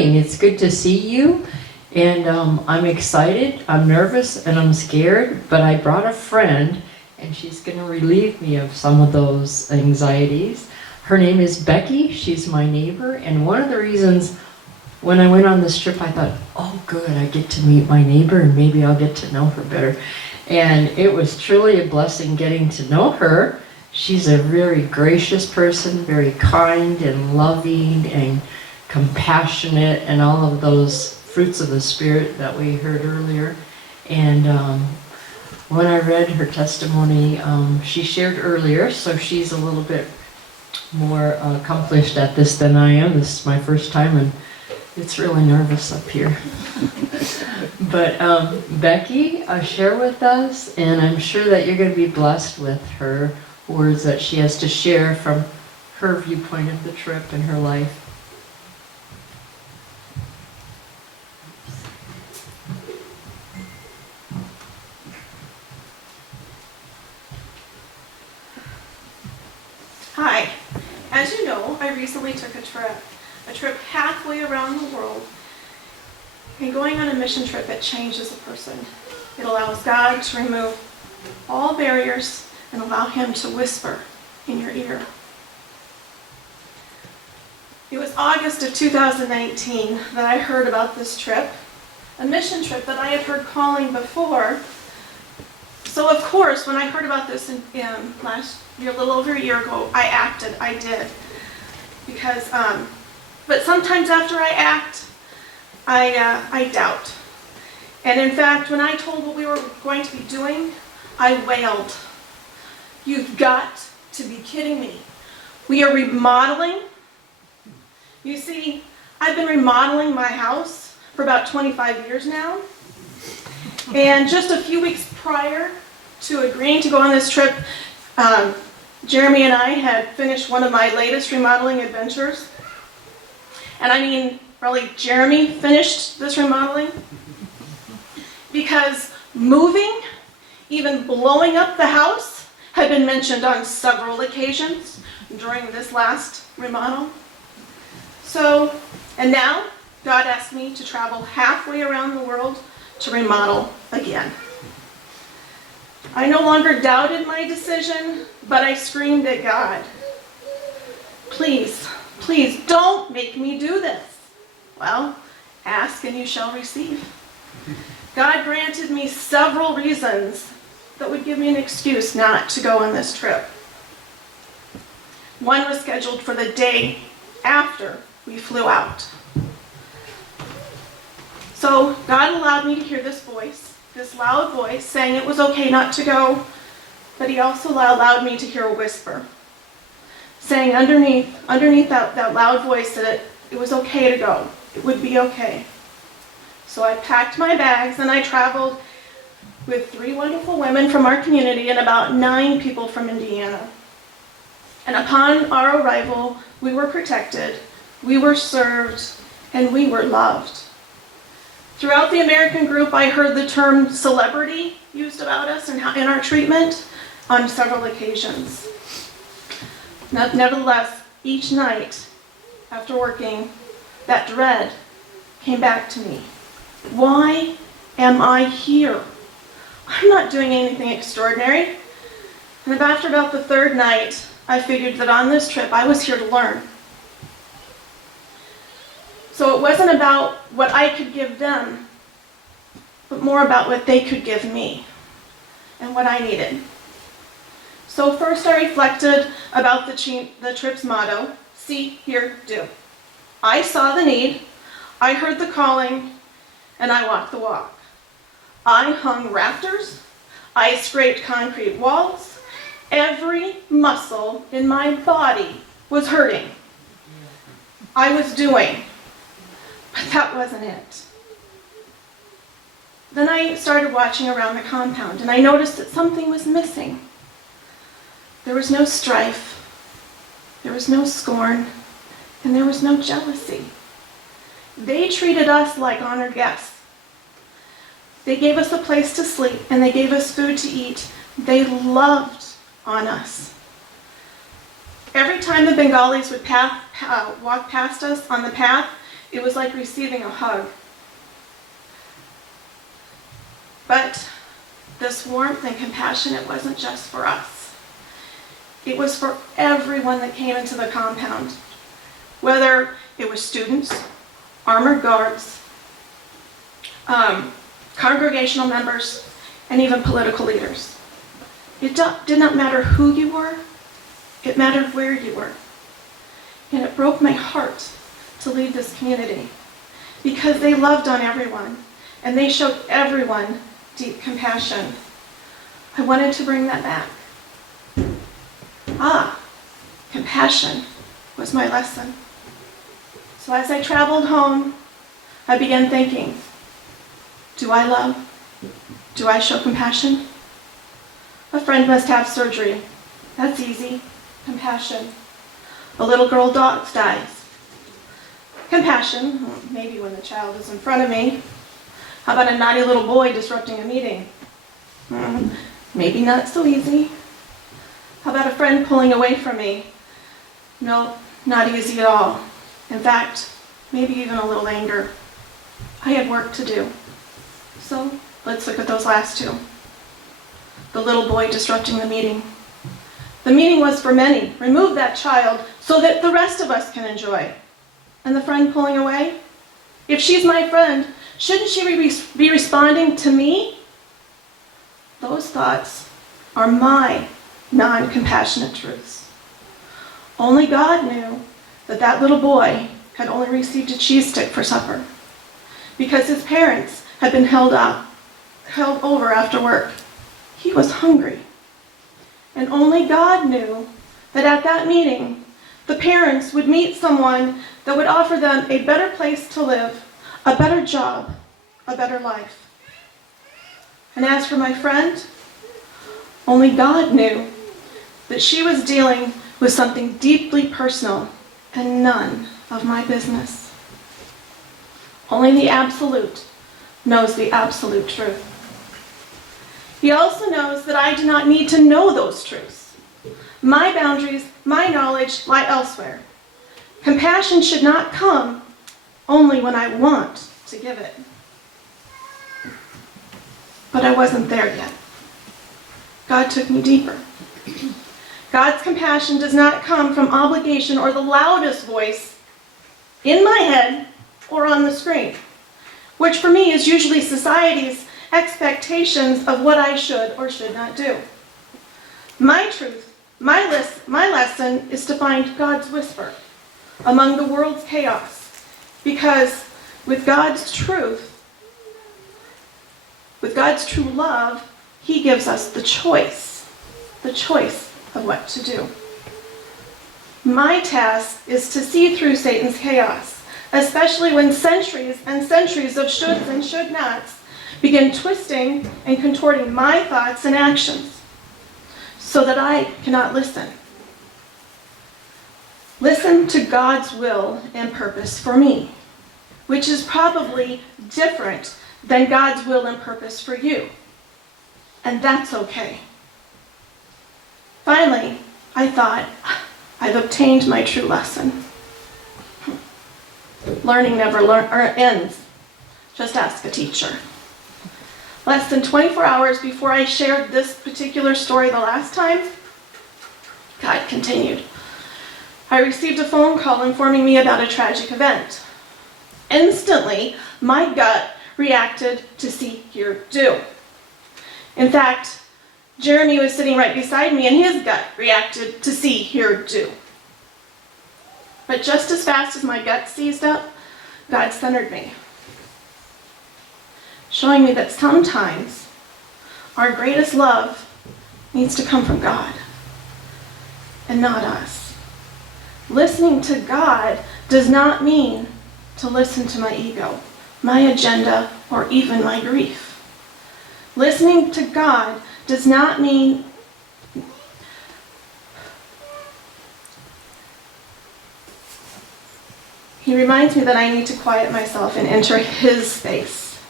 It's good to see you, and I'm excited, I'm nervous, and I'm scared, but I brought a friend, and she's going to relieve me of some of those anxieties. Her name is Becky, she's my neighbor, and one of the reasons when I went on this trip, I thought, oh good, I get to meet my neighbor, and maybe I'll get to know her better. And it was truly a blessing getting to know her. She's a very gracious person, very kind and loving and compassionate, and all of those fruits of the Spirit that we heard earlier. And when I read her testimony, she shared earlier, so she's a little bit more accomplished at this than I am. This is my first time, and it's really nervous up here. But Becky, share with us, and I'm sure that you're going to be blessed with her words that she has to share from her viewpoint of the trip and her life. Hi. As you know, I recently took a trip halfway around the world. And going on a mission trip, it changes a person. It allows God to remove all barriers and allow Him to whisper in your ear. It was August of 2019 that I heard about this trip, a mission trip that I had heard calling before. So of course, when I heard about this in last year, a little over a year ago, I acted, I did. Because, but sometimes after I act, I doubt. And in fact, when I told what we were going to be doing, I wailed. You've got to be kidding me. We are remodeling. You see, I've been remodeling my house for about 25 years now. And just a few weeks prior to agreeing to go on this trip, Jeremy and I had finished one of my latest remodeling adventures. And I mean, really, Jeremy finished this remodeling because moving, even blowing up the house, had been mentioned on several occasions during this last remodel. So, and now God asked me to travel halfway around the world to remodel again. I no longer doubted my decision, but I screamed at God, please, please don't make me do this. Well, ask and you shall receive. God granted me several reasons that would give me an excuse not to go on this trip. One was scheduled for the day after we flew out. So God allowed me to hear this voice, this loud voice, saying it was okay not to go, but He also allowed me to hear a whisper, saying underneath that loud voice that it was okay to go. It would be okay. So I packed my bags and I traveled with 3 wonderful women from our community and about 9 people from Indiana. And upon our arrival, we were protected, we were served, and we were loved. Throughout the American group, I heard the term celebrity used about us and in our treatment on several occasions. Nevertheless, each night after working, that dread came back to me. Why am I here? I'm not doing anything extraordinary. And after about the 3rd night, I figured that on this trip, I was here to learn. So it wasn't about what I could give them, but more about what they could give me and what I needed. So first I reflected about the trip's motto, see, hear, do. I saw the need, I heard the calling, and I walked the walk. I hung rafters, I scraped concrete walls, every muscle in my body was hurting. I was doing, but that wasn't it. Then I started watching around the compound, and I noticed that something was missing. There was no strife, there was no scorn, and there was no jealousy. They treated us like honored guests. They gave us a place to sleep, and they gave us food to eat. They loved on us. Every time the Bengalis would walk past us on the path, It was like receiving a hug. But this warmth and compassion, it wasn't just for us. It was for everyone that came into the compound, whether it was students, armored guards, congregational members, and even political leaders. It did not matter who you were, it mattered where you were. And it broke my heart to lead this community because they loved on everyone and they showed everyone deep compassion. I wanted to bring that back. Compassion was my lesson. So as I traveled home, I began thinking, do I love? Do I show compassion? A friend must have surgery. That's easy. Compassion. A little girl dies. Compassion. Maybe when the child is in front of me. How about a naughty little boy disrupting a meeting? Maybe not so easy. How about a friend pulling away from me? No, not easy at all. In fact, maybe even a little anger. I had work to do. So let's look at those last two. The little boy disrupting the meeting. The meeting was for many. Remove that child so that the rest of us can enjoy. And the friend pulling away? If she's my friend, shouldn't she be responding to me? Those thoughts are my non-compassionate truths. Only God knew that that little boy had only received a cheese stick for supper because his parents had been held over after work. He was hungry. And only God knew that at that meeting, the parents would meet someone that would offer them a better place to live, a better job, a better life. And as for my friend, only God knew that she was dealing with something deeply personal and none of my business. Only the Absolute knows the absolute truth. He also knows that I do not need to know those truths. My boundaries, my knowledge lie elsewhere. Compassion should not come only when I want to give it. But I wasn't there yet. God took me deeper. God's compassion does not come from obligation or the loudest voice in my head or on the screen, which for me is usually society's expectations of what I should or should not do. My truth, my lesson is to find God's whisper among the world's chaos, because with God's truth, with God's true love, He gives us the choice of what to do. My task is to see through Satan's chaos, especially when centuries and centuries of shoulds and should nots begin twisting and contorting my thoughts and actions so that I cannot listen. Listen to God's will and purpose for me, which is probably different than God's will and purpose for you. And that's okay. Finally, I thought, I've obtained my true lesson. Learning never ends. Just ask a teacher. Less than 24 hours before I shared this particular story the last time, God continued. I received a phone call informing me about a tragic event. Instantly, my gut reacted to see, hear, do. In fact, Jeremy was sitting right beside me and his gut reacted to see, hear, do. But just as fast as my gut seized up, God centered me, showing me that sometimes our greatest love needs to come from God and not us. Listening to God does not mean to listen to my ego, my agenda, or even my grief. Listening to God does not mean He reminds me that I need to quiet myself and enter His space,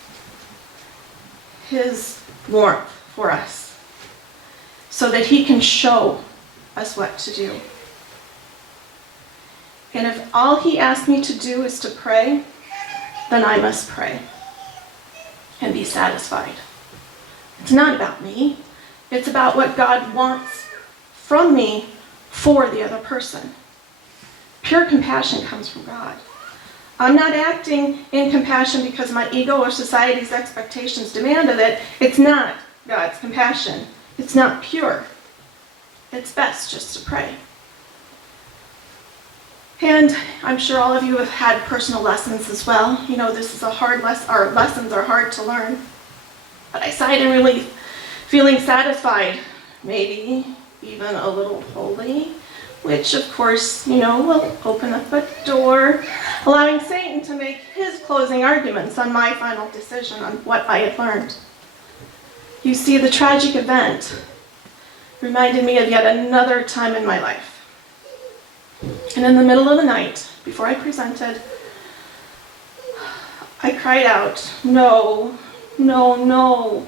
His warmth for us, so that He can show us what to do. And if all he asked me to do is to pray, then I must pray and be satisfied. It's not about me. It's about what God wants from me for the other person. Pure compassion comes from God. I'm not acting in compassion because my ego or society's expectations demanded it. It's not God's compassion. It's not pure. It's best just to pray. And I'm sure all of you have had personal lessons as well. You know, this is a hard lesson, or lessons are hard to learn. But I sighed in relief, feeling satisfied, maybe even a little holy, which of course, you know, will open up a door, allowing Satan to make his closing arguments on my final decision on what I had learned. You see, the tragic event reminded me of yet another time in my life. And in the middle of the night, before I presented, I cried out, "No, no, no,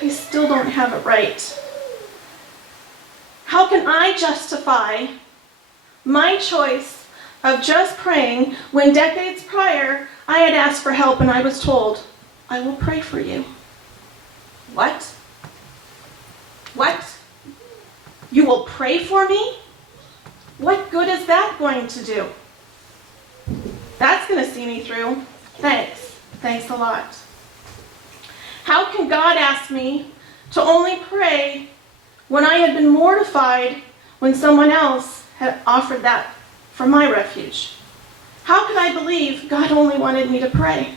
I still don't have it right. How can I justify my choice of just praying when decades prior I had asked for help and I was told, 'I will pray for you'?" What? What? You will pray for me? What good is that going to do? That's going to see me through. Thanks. Thanks a lot. How can God ask me to only pray when I had been mortified when someone else had offered that for my refuge? How could I believe God only wanted me to pray?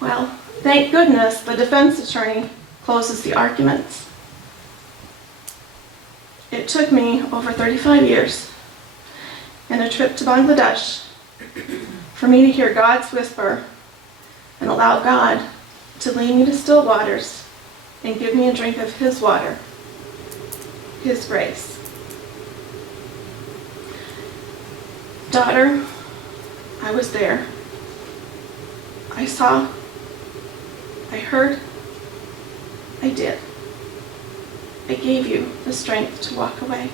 Well, thank goodness the defense attorney closes the arguments. It took me over 35 years and a trip to Bangladesh for me to hear God's whisper and allow God to lead me to still waters and give me a drink of His water, His grace. Daughter, I was there. I saw, I heard, I did. I gave you the strength to walk away.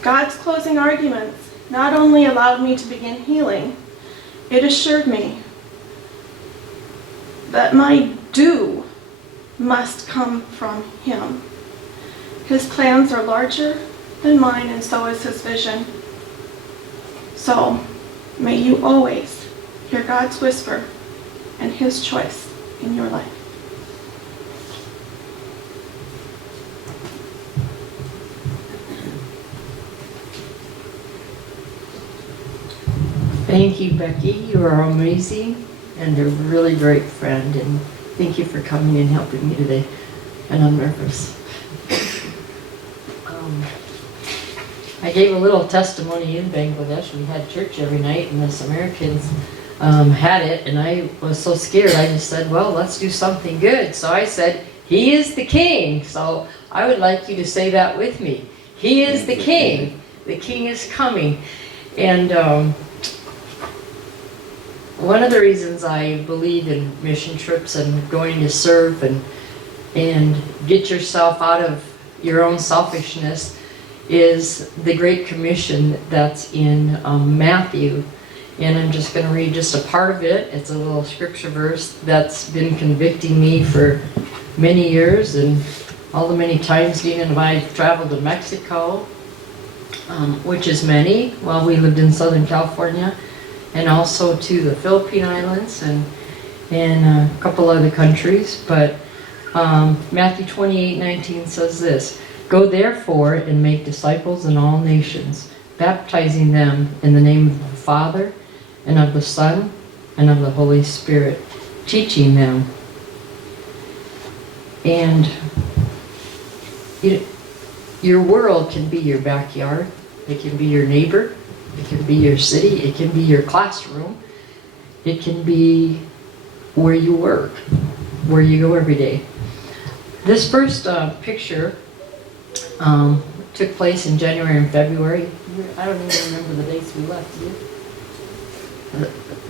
God's closing arguments not only allowed me to begin healing, it assured me that my due must come from Him. His plans are larger than mine, and so is His vision. So, may you always hear God's whisper and His choice in your life. Thank you, Becky. You are amazing and a really great friend. And thank you for coming and helping me today. And I'm nervous. I gave a little testimony in Bangladesh. We had church every night, and the Samaritans had it. And I was so scared. I just said, "Well, let's do something good." So I said, "He is the King." So I would like you to say that with me. He is the King. The King is coming. And one of the reasons I believe in mission trips and going to serve and get yourself out of your own selfishness is the Great Commission that's in Matthew. And I'm just going to read just a part of it. It's a little scripture verse that's been convicting me for many years, and all the many times Dean and I have traveled to Mexico, which is many, while we lived in Southern California, and also to the Philippine Islands and a couple other countries. But Matthew 28:19 says this: "Go therefore and make disciples in all nations, baptizing them in the name of the Father and of the Son and of the Holy Spirit, teaching them." And your world can be your backyard, it can be your neighbor, it can be your city, it can be your classroom, it can be where you work, where you go every day. This first picture took place in January and February. I don't even remember the dates we left, do you?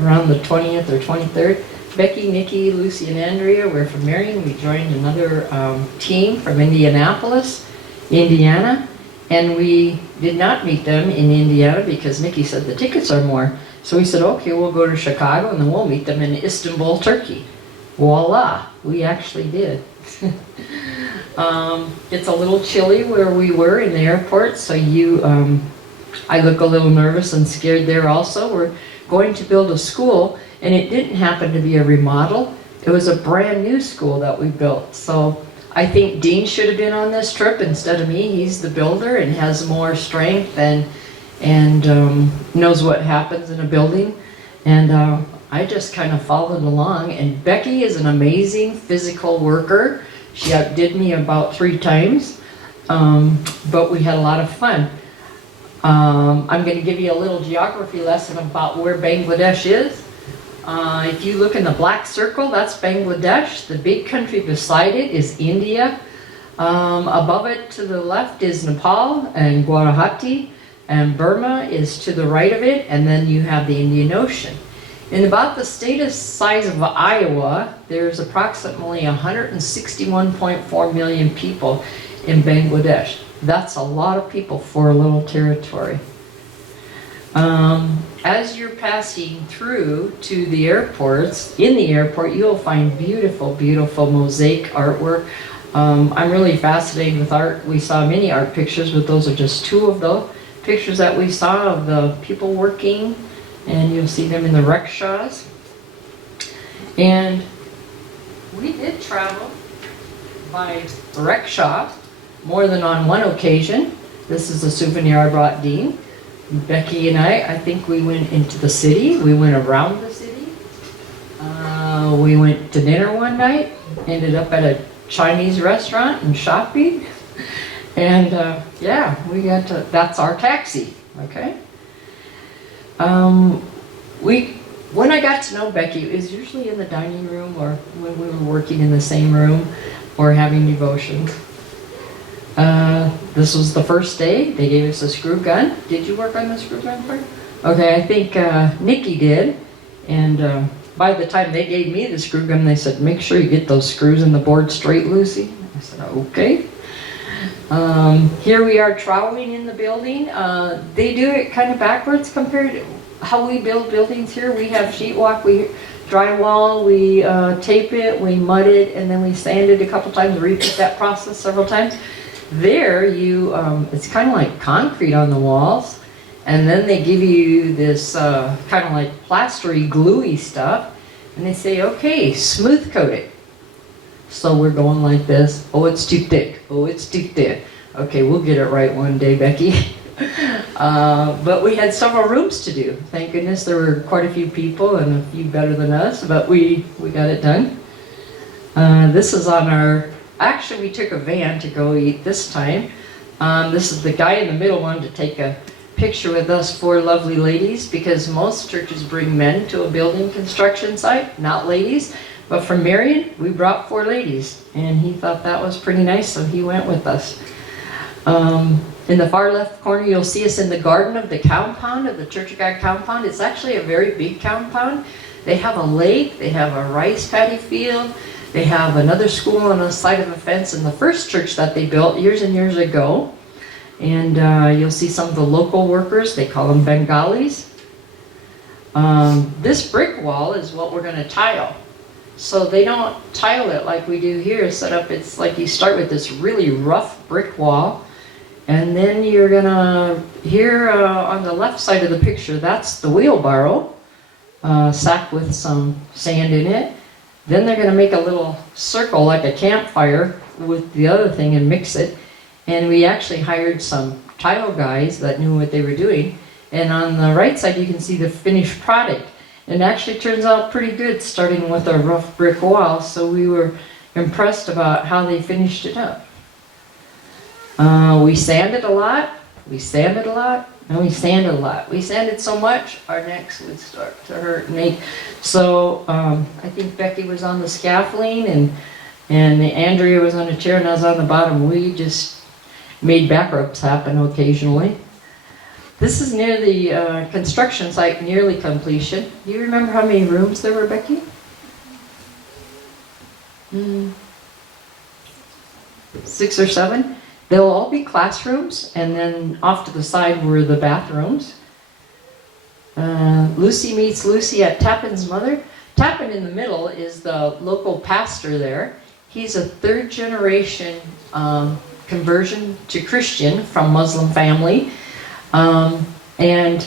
Around the 20th or 23rd. Becky, Nikki, Lucy, and Andrea were from Marion. We joined another team from Indianapolis, Indiana. And we did not meet them in Indiana because Nikki said the tickets are more. So we said, okay, we'll go to Chicago and then we'll meet them in Istanbul, Turkey. Voila, we actually did. It's a little chilly where we were in the airport, so I look a little nervous and scared there also. We're going to build a school, and it didn't happen to be a remodel. It was a brand new school that we built. So I think Dean should have been on this trip instead of me. He's the builder and has more strength and knows what happens in a building. And I just kind of followed along. And Becky is an amazing physical worker. She outdid me about 3 times, but we had a lot of fun. I'm going to give you a little geography lesson about where Bangladesh is. If you look in the black circle, that's Bangladesh. The big country beside it is India. Above it to the left is Nepal and Guwahati, and Burma is to the right of it, and then you have the Indian Ocean. In about the size of Iowa, there's approximately 161.4 million people in Bangladesh. That's a lot of people for a little territory. As you're passing through to the airports, in the airport, you'll find beautiful, beautiful mosaic artwork. I'm really fascinated with art. We saw many art pictures, but those are just 2 of the pictures that we saw of the people working, and you'll see them in the rickshaws. And we did travel by rickshaw more than on one occasion. This is a souvenir I brought Dean. Becky and I think we went into the city. We went around the city. We went to dinner one night, ended up at a Chinese restaurant and shopping. And yeah, we got to, that's our taxi, okay? When I got to know Becky, it was usually in the dining room or when we were working in the same room or having devotions. This was the first day. They gave us a screw gun. Did you work on the screw gun part? Okay, I think Nikki did. And by the time they gave me the screw gun, they said, make sure you get those screws in the board straight, Lucy. I said, okay. Here we are troweling in the building. They do it kind of backwards compared to how we build buildings here. We have sheetrock, we drywall, we tape it, we mud it, and then we sand it a couple times, repeat that process several times. There, it's kind of like concrete on the walls, and then they give you this kind of like plastery, gluey stuff, and they say, okay, smooth coat it. So we're going like this. Oh, it's too thick. Oh, it's too thick. Okay, we'll get it right one day, Becky. But we had several rooms to do. Thank goodness there were quite a few people and a few better than us, but we got it done. This is on our, actually we took a van to go eat this time. This is the guy in the middle wanted to take a picture with us 4 lovely ladies, because most churches bring men to a building construction site, not ladies. But from Marion, we brought 4 ladies, and he thought that was pretty nice, so he went with us. In the far left corner, you'll see us in the garden of the compound, of the Church of God compound. It's actually a very big compound. They have a lake, they have a rice paddy field, they have another school on the side of a fence in the first church that they built years and years ago. And you'll see some of the local workers, they call them Bengalis. This brick wall is what we're going to tile. So they don't tile it like we do here, set up, it's like you start with this really rough brick wall, and then you're gonna, here on the left side of the picture, that's the wheelbarrow, sack with some sand in it. Then they're gonna make a little circle like a campfire with the other thing and mix it. And we actually hired some tile guys that knew what they were doing. And on the right side you can see the finished product. It actually turns out pretty good, starting with a rough brick wall, so we were impressed about how they finished it up. We sanded a lot, and we sanded a lot. We sanded so much, our necks would start to hurt and ache. So I think Becky was on the scaffolding, and Andrea was on a chair, and I was on the bottom. We just made back rubs happen occasionally. This is near the construction site, nearly completion. Do you remember how many rooms there were, Becky? 6 or 7? They'll all be classrooms, and then off to the side were the bathrooms. Lucy meets Lucy at Tappan's mother. Tappan in the middle is the local pastor there. He's a third generation conversion to Christian from Muslim family. And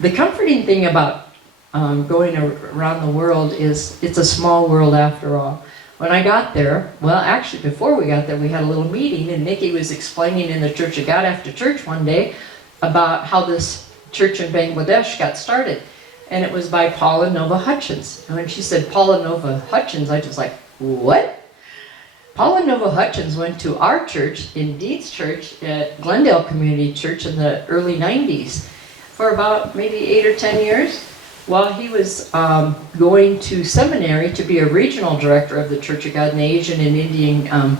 the comforting thing about going around the world is it's a small world after all. When I got there, well, actually before we got there, we had a little meeting, and Nikki was explaining in the Church of God after church one day about how this church in Bangladesh got started. And it was by Paula Nova Hutchins. And when she said Paula Nova Hutchins, I was like, what? Paula Nova Hutchins went to our church, in Deed's church, at Glendale Community Church in the early 90s for about maybe 8 or 10 years while he was going to seminary to be a regional director of the Church of God in the Asian and Indian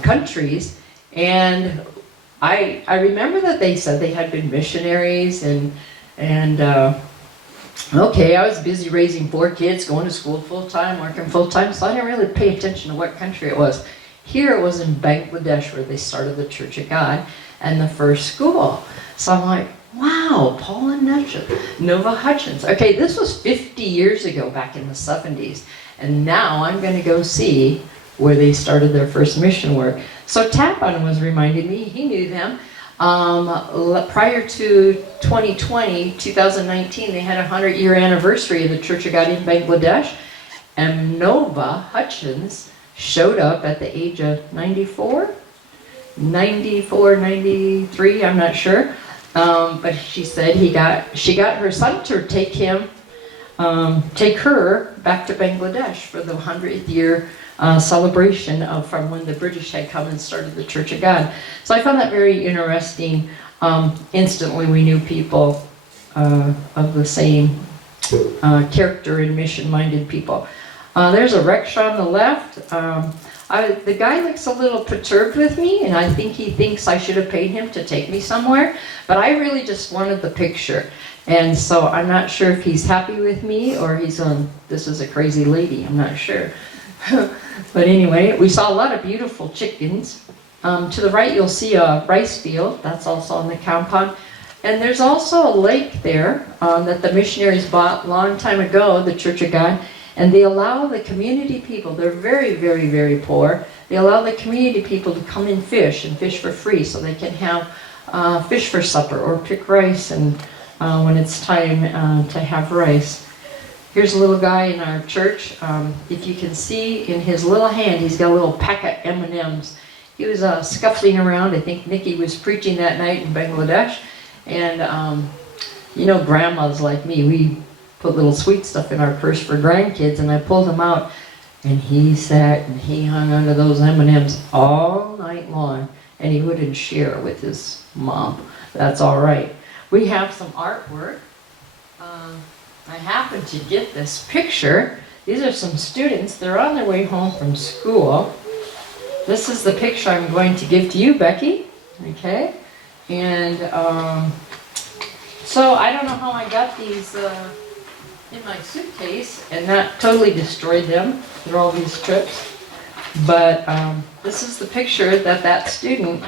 countries. And I remember that they said they had been missionaries and okay, I was busy raising 4 kids, going to school full-time, working full-time, so I didn't really pay attention to what country it was. Here it was in Bangladesh where they started the Church of God and the first school. So I'm like, wow, Paula Nova Hutchins. Okay, this was 50 years ago, back in the 70s. And now I'm going to go see where they started their first mission work. So Tappan was reminding me, he knew them. Prior to 2019, they had a 100-year anniversary of the Church of God in Bangladesh, and Nova Hutchins showed up at the age of 94, 93, I'm not sure. But she said she got her son to take her back to Bangladesh for the 100th year celebration from when the British had come and started the Church of God. So I found that very interesting. Instantly we knew people of the same character and mission-minded people. There's a rickshaw on the left. The guy looks a little perturbed with me, and I think he thinks I should have paid him to take me somewhere, but I really just wanted the picture. And so I'm not sure if he's happy with me or he's on, this is a crazy lady, I'm not sure. But anyway, we saw a lot of beautiful chickens. To the right you'll see a rice field, that's also on the compound. And there's also a lake there that the missionaries bought a long time ago, the Church of God. And they allow the community people, they're very, very, very poor, they allow the community people to come and fish for free so they can have fish for supper or pick rice and when it's time to have rice. Here's a little guy in our church. If you can see in his little hand, he's got a little packet of M&Ms. He was scuffling around. I think Nikki was preaching that night in Bangladesh. And you know, grandmas like me, we put little sweet stuff in our purse for grandkids, and I pulled him out, and he sat and he hung onto those M&Ms all night long, and he wouldn't share with his mom. That's all right. We have some artwork. I happened to get this picture. These are some students. They're on their way home from school. This is the picture I'm going to give to you, Becky. Okay? And so I don't know how I got these in my suitcase, and that totally destroyed them through all these trips. But this is the picture that student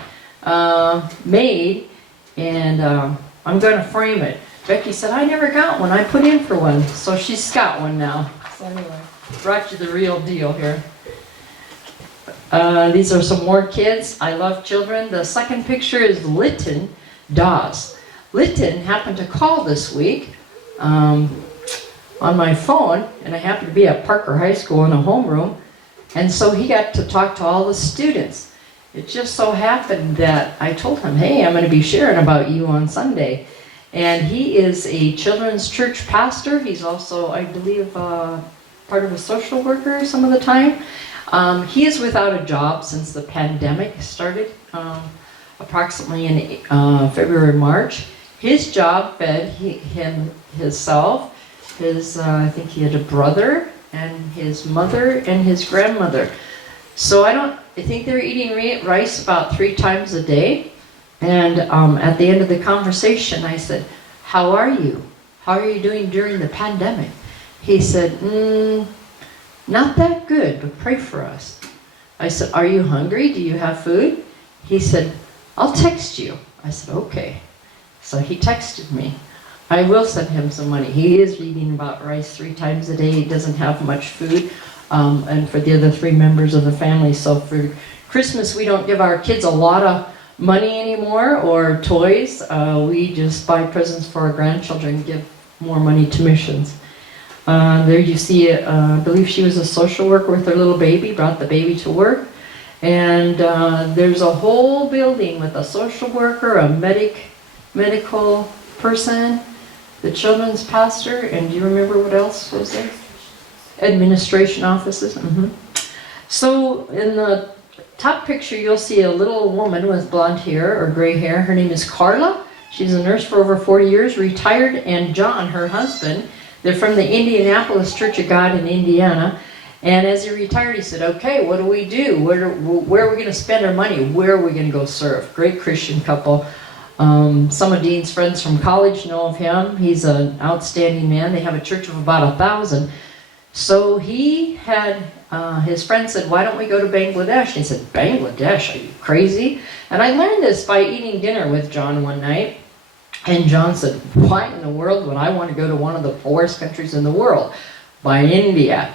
made, and I'm going to frame it. Becky said, I never got one. I put in for one. So she's got one now. So anyway, brought you the real deal here. These are some more kids. I love children. The second picture is Lytton Dawes. Lytton happened to call this week on my phone, and I happened to be at Parker High School in a homeroom, and so he got to talk to all the students. It just so happened that I told him, hey, I'm going to be sharing about you on Sunday. And he is a children's church pastor. He's also, I believe, part of a social worker some of the time. He is without a job since the pandemic started, approximately in February, March. His job fed himself, I think he had a brother, and his mother, and his grandmother. So I think they're eating rice about 3 times a day. And at the end of the conversation, I said, how are you? How are you doing during the pandemic? He said, not that good, but pray for us. I said, are you hungry? Do you have food? he said, I'll text you. I said, okay. So he texted me. I will send him some money. He is eating about rice 3 times a day. He doesn't have much food. And for the other 3 members of the family. So for Christmas, we don't give our kids a lot of money anymore or toys. We just buy presents for our grandchildren and give more money to missions. There you see, I believe she was a social worker with her little baby, brought the baby to work. And there's a whole building with a social worker, a medical person, the children's pastor, and do you remember what else was there? Administration offices. So in the top picture, you'll see a little woman with blonde hair or gray hair. Her name is Carla. She's a nurse for over 40 years, retired, and John, her husband, they're from the Indianapolis Church of God in Indiana. And as he retired, he said, okay, what do we do? Where are we going to spend our money? Where are we going to go serve? Great Christian couple. Some of Dean's friends from college know of him. He's an outstanding man. They have a church of about 1,000. So he had, his friend said, why don't we go to Bangladesh? And he said, Bangladesh, are you crazy? And I learned this by eating dinner with John one night. And John said, why in the world would I want to go to one of the poorest countries in the world? By India.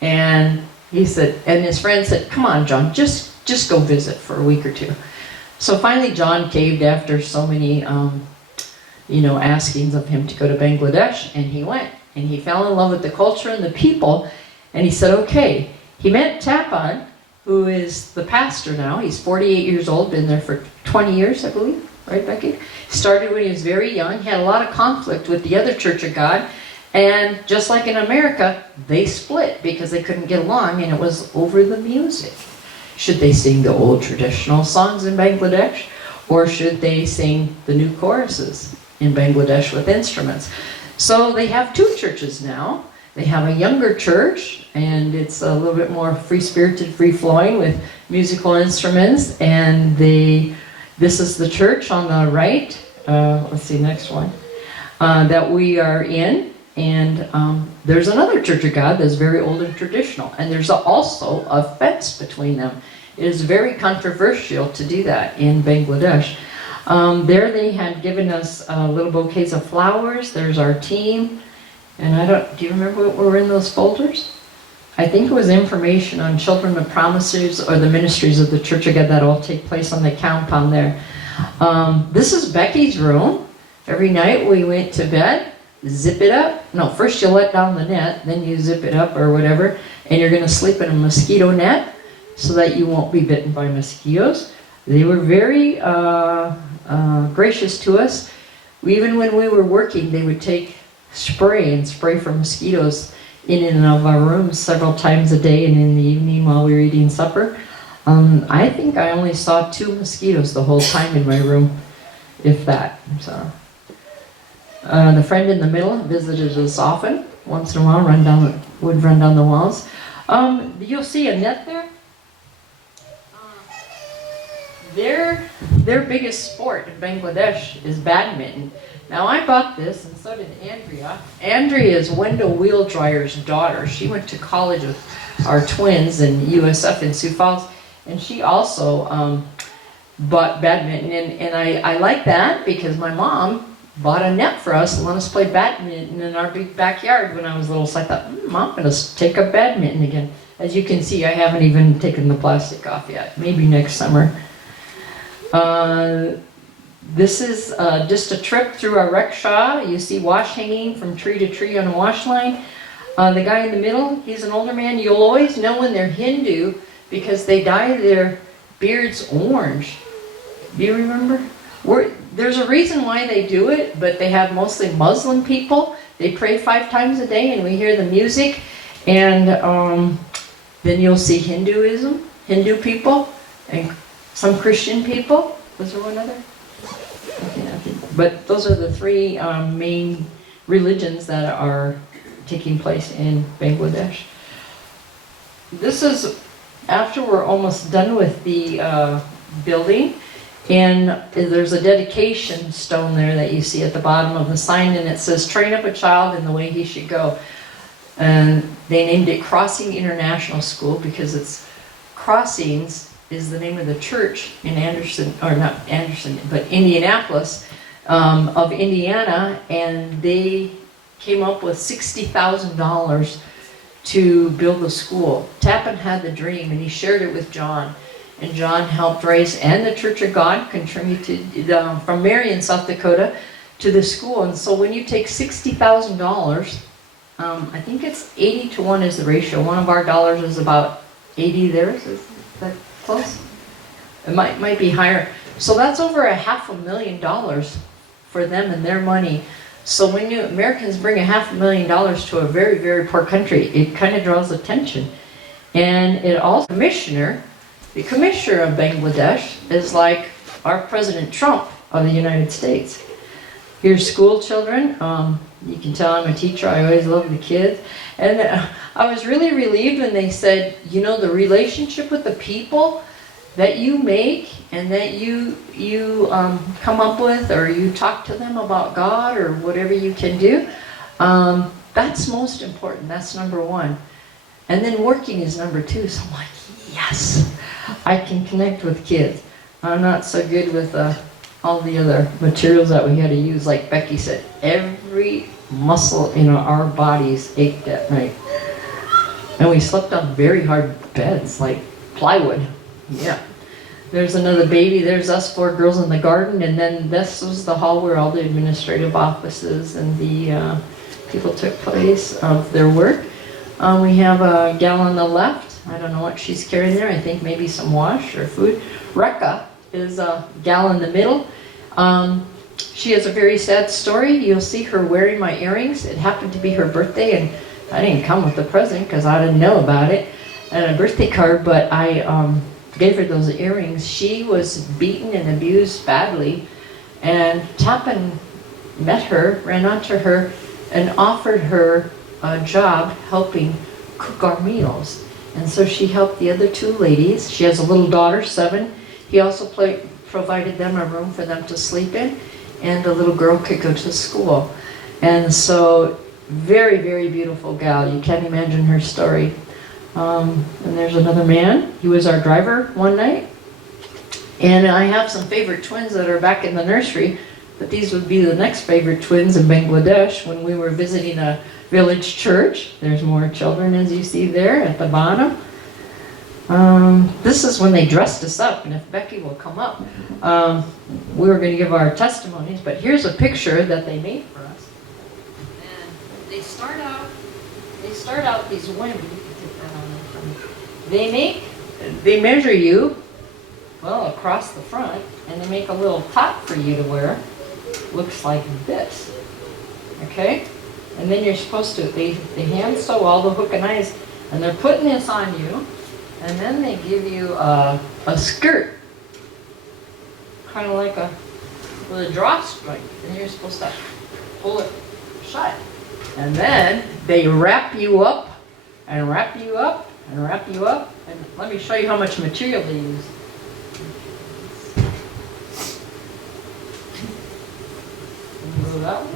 And he said, and his friend said, come on, John, just go visit for a week or 2. So finally, John caved after so many, askings of him to go to Bangladesh, and he went. And he fell in love with the culture and the people, and he said, okay. He met Tapan, who is the pastor now. He's 48 years old, been there for 20 years, I believe. Right, Becky? Started when he was very young. He had a lot of conflict with the other Church of God. And just like in America, they split because they couldn't get along, and it was over the music. Should they sing the old traditional songs in Bangladesh, or should they sing the new choruses in Bangladesh with instruments? So they have 2 churches now. They have a younger church, and it's a little bit more free-spirited, free-flowing with musical instruments. And this is the church on the right. Let's see, next one. That we are in. And there's another Church of God that's very old and traditional. And there's also a fence between them. It is very controversial to do that in Bangladesh. There they had given us little bouquets of flowers. There's our team. And do you remember what were in those folders? I think it was information on Children of Promises or the ministries of the Church of God that all take place on the compound there. This is Becky's room. Every night we went to bed. Zip it up. No, first you let down the net, then you zip it up or whatever, and you're going to sleep in a mosquito net so that you won't be bitten by mosquitoes. They were very gracious to us. Even when we were working, they would take spray and spray for mosquitoes in and out of our rooms several times a day and in the evening while we were eating supper. I think I only saw 2 mosquitoes the whole time in my room, if that. So. The friend in the middle visited us often. Once in a while, would run down the walls. You'll see a net there. Their biggest sport in Bangladesh is badminton. Now I bought this, and so did Andrea. Andrea is Wendell Wheeldryer's daughter. She went to college with our twins in USF in Sioux Falls, and she also bought badminton. And I like that because my mom bought a net for us and let us play badminton in our big backyard when I was little. So I thought, Mom, I'm going to take up badminton again. As you can see, I haven't even taken the plastic off yet. Maybe next summer. This is just a trip through our rickshaw. You see wash hanging from tree to tree on a wash line. The guy in the middle, he's an older man. You'll always know when they're Hindu because they dye their beards orange. Do you remember? There's a reason why they do it, but they have mostly Muslim people. They pray 5 times a day, and we hear the music. And then you'll see Hindu people, and some Christian people. Was there one other? But those are the 3 main religions that are taking place in Bangladesh. This is after we're almost done with the building. And there's a dedication stone there that you see at the bottom of the sign, and it says, train up a child in the way he should go. And they named it Crossing International School because it's crossings is the name of the church in Anderson, or not Anderson, but Indianapolis, of Indiana, and they came up with $60,000 to build a school. Tappan had the dream, and he shared it with John. And John helped raise, and the Church of God contributed from Marion, South Dakota, to the school. And so when you take $60,000, I think it's 80 to 1 is the ratio. One of our dollars is about 80 theirs. Is that close? It might be higher. So that's over $500,000 for them and their money. So when you Americans bring $500,000 to a very, very poor country, it kind of draws attention. And it also, the commissioner of Bangladesh is like our President Trump of the United States. Here's school children. You can tell I'm a teacher. I always love the kids. And I was really relieved when they said, you know, the relationship with the people that you make and that you come up with, or you talk to them about God or whatever you can do, that's most important. That's number one. And then working is number two. So I'm like, yes, I can connect with kids. I'm not so good with all the other materials that we had to use. Like Becky said, every muscle in our bodies ached that night. And we slept on very hard beds, like plywood. Yeah. There's another baby. There's us 4 girls in the garden. And then this was the hall where all the administrative offices and the people took place of their work. We have a gal on the left. I don't know what she's carrying there. I think maybe some wash or food. Rekha is a gal in the middle. She has a very sad story. You'll see her wearing my earrings. It happened to be her birthday, and I didn't come with the present because I didn't know about it, and a birthday card, but I gave her those earrings. She was beaten and abused badly, and Tappan met her, ran onto her, and offered her a job helping cook our meals. And so she helped the other 2 ladies. She has a little daughter, 7. He also provided them a room for them to sleep in, and the little girl could go to school. And so, very, very beautiful gal. You can't imagine her story. And there's another man. He was our driver one night. And I have some favorite twins that are back in the nursery, but these would be the next favorite twins in Bangladesh when we were visiting a village church. There's more children, as you see there at the bottom. This is when they dressed us up, and if Becky will come up, we were going to give our testimonies, but here's a picture that they made for us. And they start out these women, you can take that on there for me. They measure you, well, across the front, and they make a little top for you to wear. Looks like this, okay? And then you're supposed to, they hand sew all the hook and eyes, and they're putting this on you. And then they give you a skirt, kind of like with a drawstring, and you're supposed to pull it shut. And then they wrap you up, and wrap you up, and wrap you up. And let me show you how much material they use. Can you go that way?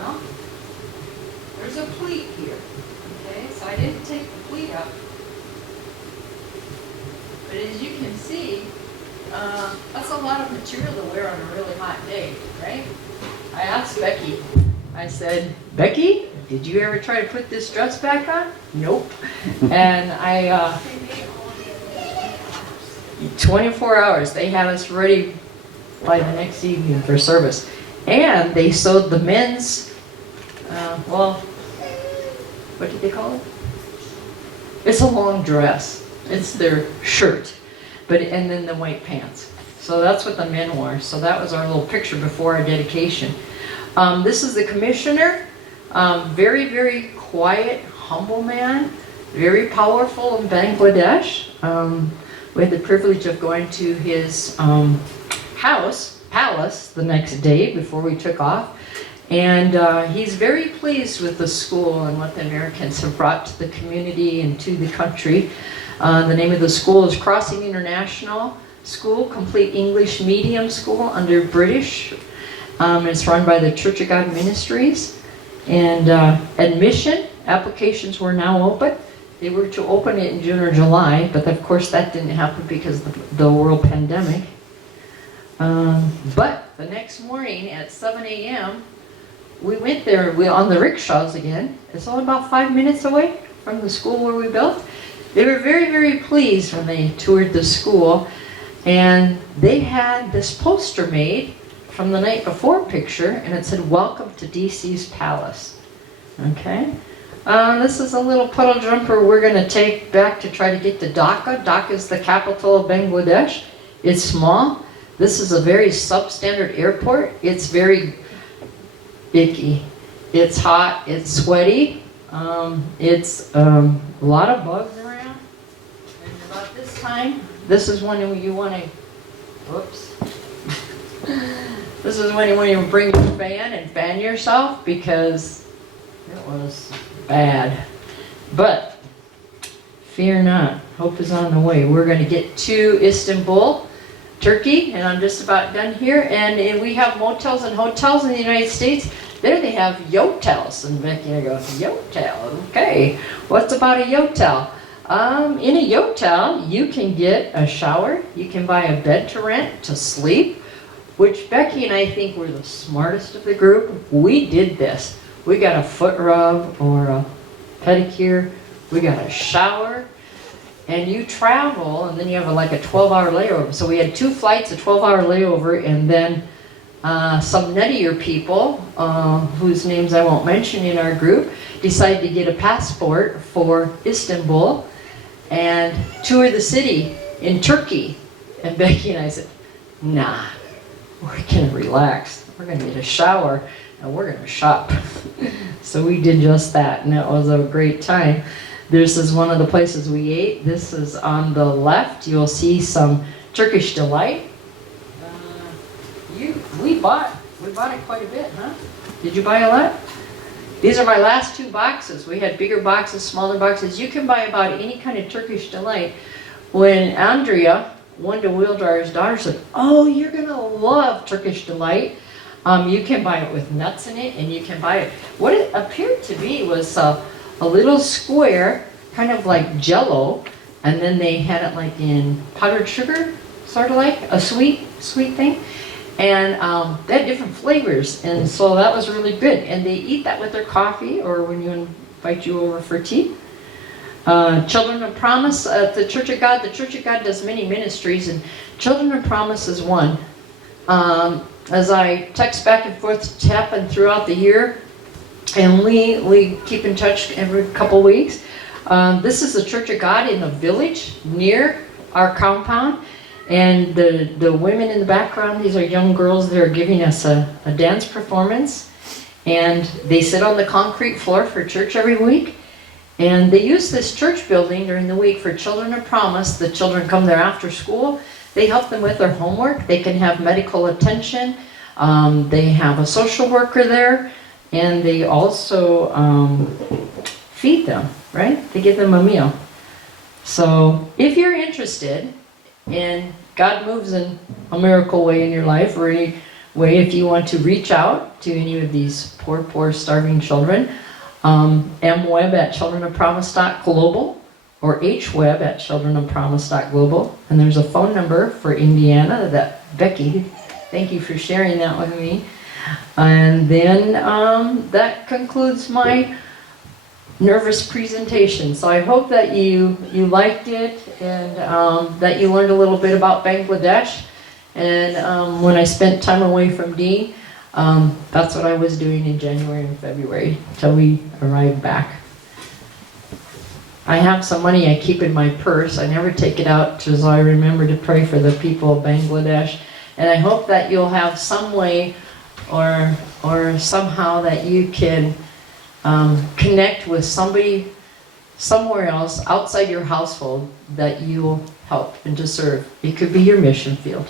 Well, there's a pleat here. Okay, so I didn't take the pleat up, but as you can see, that's a lot of material to wear on a really hot day, right? I asked Becky, I said, Becky, did you ever try to put this dress back on? Nope. And 24 hours, they had us ready by the next evening for service. And they sewed the men's, what did they call it? It's a long dress. It's their shirt, and then the white pants. So that's what the men wore. So that was our little picture before our dedication. This is the commissioner. Very, very quiet, humble man. Very powerful in Bangladesh. We had the privilege of going to his palace the next day before we took off. And he's very pleased with the school and what the Americans have brought to the community and to the country. The name of the school is Crossing International School, complete English medium school under British. It's run by the Church of God Ministries. And admission applications were now open. They were to open it in June or July, but of course that didn't happen because of the world pandemic. But the next morning at 7 a.m., we went there on the rickshaws again. It's only about 5 minutes away from the school where we built. They were very, very pleased when they toured the school. And they had this poster made from the night before picture, and it said, "Welcome to DC's Palace." Okay? This is a little puddle jumper we're going to take back to try to get to Dhaka. Dhaka is the capital of Bangladesh. It's small. This is a very substandard airport. It's very icky. It's hot. It's sweaty. It's a lot of bugs around. And about this time, this is when you want to, whoops. This is when you want to bring your fan and fan yourself because it was bad. But fear not, hope is on the way. We're going to get to Istanbul, Turkey, and I'm just about done here. And we have motels and hotels in the United States. There they have yotels. And Becky goes, yotel, okay. What's about a yotel? In a yotel, you can get a shower, you can buy a bed to rent to sleep, which Becky and I think we're the smartest of the group. We did this. We got a foot rub or a pedicure, we got a shower, and you travel, and then you have like a 12-hour layover. So we had 2 flights, a 12-hour layover, and then some nuttier people, whose names I won't mention in our group, decided to get a passport for Istanbul and tour the city in Turkey. And Becky and I said, nah, we're going to relax. We're going to get a shower and we're going to shop. So we did just that, and that was a great time. This is one of the places we ate. This is on the left. You'll see some Turkish delight. We bought it quite a bit, huh? Did you buy a lot? These are my last 2 boxes. We had bigger boxes, smaller boxes. You can buy about any kind of Turkish delight. When Andrea, Wanda Wildar's daughter, said, "Oh, you're gonna love Turkish delight. You can buy it with nuts in it, and you can buy it." What it appeared to be was a little square, kind of like Jell-O, and then they had it like in powdered sugar, sort of like a sweet thing. And they had different flavors, and so that was really good. And they eat that with their coffee or when you invite you over for tea. Children of Promise at the Church of God. The Church of God does many ministries, and Children of Promise is one. As I text back and forth to Tappan throughout the year, and we keep in touch every couple weeks. This is the Church of God in a village near our compound. And the women in the background, these are young girls that are giving us a dance performance. And they sit on the concrete floor for church every week. And they use this church building during the week for Children of Promise. The children come there after school. They help them with their homework. They can have medical attention. They have a social worker there. And they also feed them, right? They give them a meal. So if you're interested, and God moves in a miracle way in your life, or any way if you want to reach out to any of these poor, starving children, mweb@childrenofpromise.global or hweb@childrenofpromise.global. And there's a phone number for Indiana that Becky, thank you for sharing that with me. And then that concludes my nervous presentation. So I hope that you liked it, and that you learned a little bit about Bangladesh. And when I spent time away from Dean, that's what I was doing in January and February till we arrived back. I have some money I keep in my purse. I never take it out till I remember to pray for the people of Bangladesh. And I hope that you'll have some way or somehow that you can connect with somebody somewhere else outside your household that you'll help and to serve. It could be your mission field.